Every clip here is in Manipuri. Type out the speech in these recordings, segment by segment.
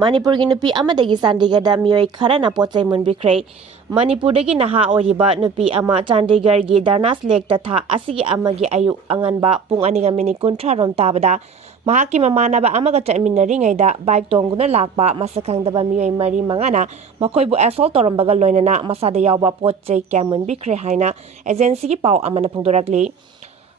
Manipur gi nupi amadagi Chandigarh miyoi kharana pochai munbikhre. Manipur dagi naha oiba nupi ama Chandigarh gi Darnas Lake ta tha asigi amagi ayu anganba pung aniga minit 30 rom tabada mahaki mamanaba amaga chatminaringaida bike tonguna lakpa masakhangdaba miyoi mari mangana makoibu assault torambaga loinana masada yawba pochai kya munbikhre haina agency gi pau amana phongdorakli.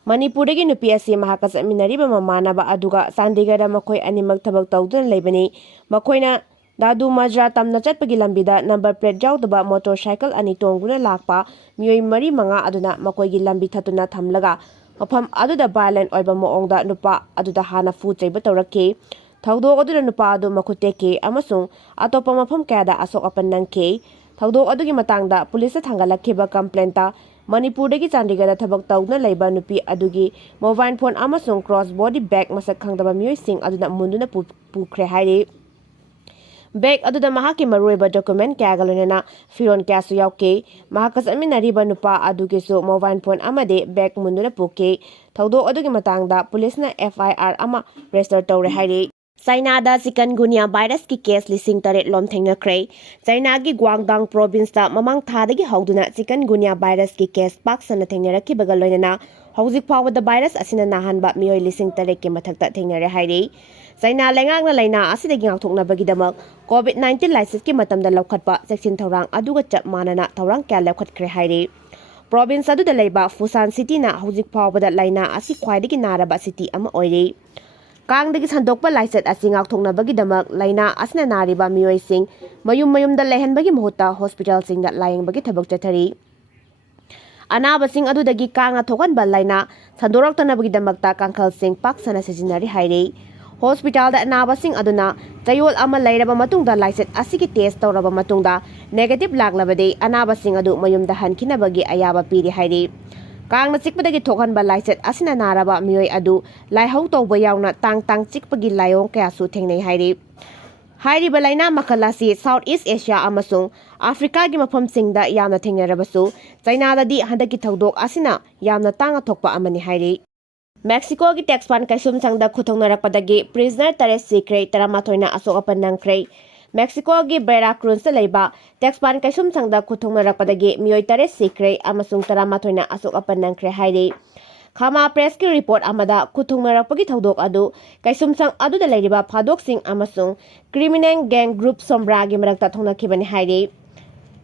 Manipur dagi nupi asi mahaka chatminariba mamanaba aduga Chandigarh makoi animak thabak tawduna leibani makoina dadu majra tamna chatpagi lambida number plate yaudaba motorcycle ani tonguna lakpa miyoi mari manga aduna makoigi lambi thatuna thamlaga mafam aduda violent oiba moongda nupa aduda hana fu cheiba tawrakki thawdok aduna nupa adu makhuteke amasung atopa mafam kayada asok apan nangke thawdok adugi matangda police thangalakhiba complaint ta Manipur dagi Chandigarh thabak tawna leiba nupi adugi mobile phone amasung cross body bag masak khangdaba miyoi sing aduna munduna pukhre hairi bag aduda mahaki maruiba document kya galonena firon kya su yauke mahakas aminariba nupa adugi su mobile phone amade bag munduna puke thawdok adugi matangda police na FIR ama register tawre hairi China da Chikungunya virus ki case lising tare lom thengnakre China gi Guangdong province ta mamang thadagi hauduna Chikungunya virus ki case pak sana thengnarakki baga loinana hojik phawada virus asina nahanba miyoi lising tare ki mathakta thengnare hairi China lengangna laina asidagi ngakthoknabagi damak COVID-19 license ki matamda laukhatpa section thorang aduga chap manana thorang kya laukhatkre hairi province adu da leiba Fusan city na hojik phawada laina asi khwaidagi naraba city ama oiri Kangdagi sandokpa laiset asi ngakthoknabagi damak laina asna nariba miyoi sing mayumda lehenbagi muhutta hospital singda layengbagi thabak chathari anaba sing adudagi kanga thokanba laina sandoraktanabagi damakta kangkhal sing pak sana sijinari hairi hospital da anaba sing aduna chayol ama lairaba matungda laiset asigi test tawraba matungda negative laglabade anaba sing adu mayumda hankinabagi ayaba piri hairi Kang na chikpadagi thokhanba laiset asina naraba miyoi adu laihau tawba yauna tang chikpagi layong kaya su thengnei hairi hairiba laina makhl asi South East Asia amasung Africa gi mafam singda yamna thengnarabasu China dadi handaki thawdok asina yamna tanga thokpa amani hairi Mexico gi taxpan kaisum sangda khuthongnarakpadagi prisoner tare sikre taramatoina asok apan nangkre Mexico gi Veracruz leiba taxpan kaisum sangda khuthongnarakpadagi miyoi tare sikre amasung taramatoina asok apan nangkre hairi Khama press ki report amada khuthongnarakpagi thawdok adu kaisum sang adu da leiriba phadok sing amasung criminal gang group sombra gi marakta thongnakhibani hairi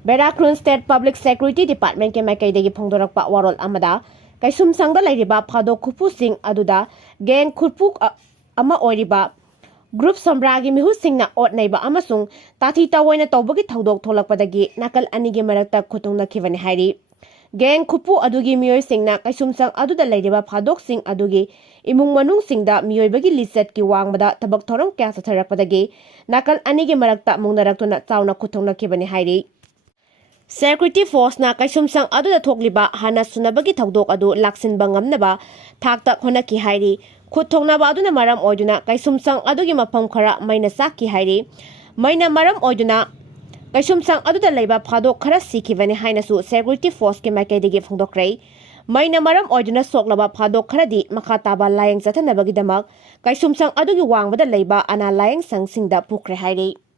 Veracruz State Public Security Department ke makaidagi phongdorakpa warol amada kaisum sangda leiriba phadok khupu sing aduda gang khurpuk ama oiriba Group Sombragi mihu singna ot naiba amasung tathi tawoina tawbagi thawdok tholakpadagi nakal anigi marakta khuthongnakhibani hairi Gang khupu adugi miyoi singna kaisumsang aduda leiriba phadok sing adugi imung manung singda miyoibagi lisat ki wangmada tabak thorong kya satharakpadagi nakal anigi marakta mungnaraktuna chawna khuthongnakhibani hairi Security force na kaisumsang aduda thokliba hana sunabagi thawdok adu laksinba ngamnaba thakta khonaki hairi Khuthongnaba aduna maram oiduna kaisumsang adugi mafam khara maina sakki hairi maina maram oiduna kaisumsang aduda leiba phadok khara sikhibani hainasu security force ke makaidagi phongdokrai maina maram oiduna soklaba phadok kharadi makhataba layeng chathanabagi damak kaisumsang adugi wangbada leiba ana layeng sangsingda pukhre hairi